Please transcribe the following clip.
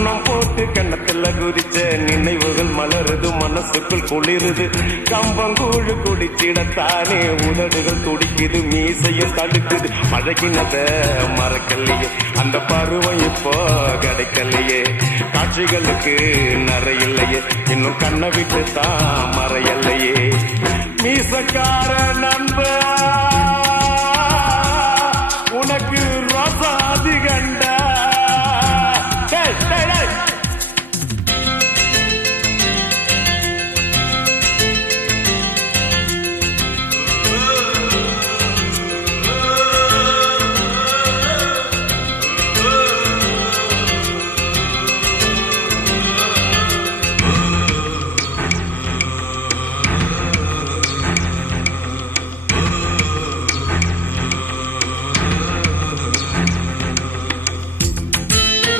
கண்ணம் போட்டு கண்ணத்துல குதிச்ச நினைவுகள் மலருது, மனசுக்குள் குளிருது. கம்பங்கூழு குடிச்சிடத்தானே உதடுகள் துடிக்குது, மீசையும் தடுக்குது. பழகினத மறக்கலையே, அந்த பருவம் இப்போ கிடைக்கலையே. காட்சிகளுக்கு நிறையில்லையே, இன்னும் கண்ணை விட்டு தான் மறையல்லையே. மீசக்கார நண்பா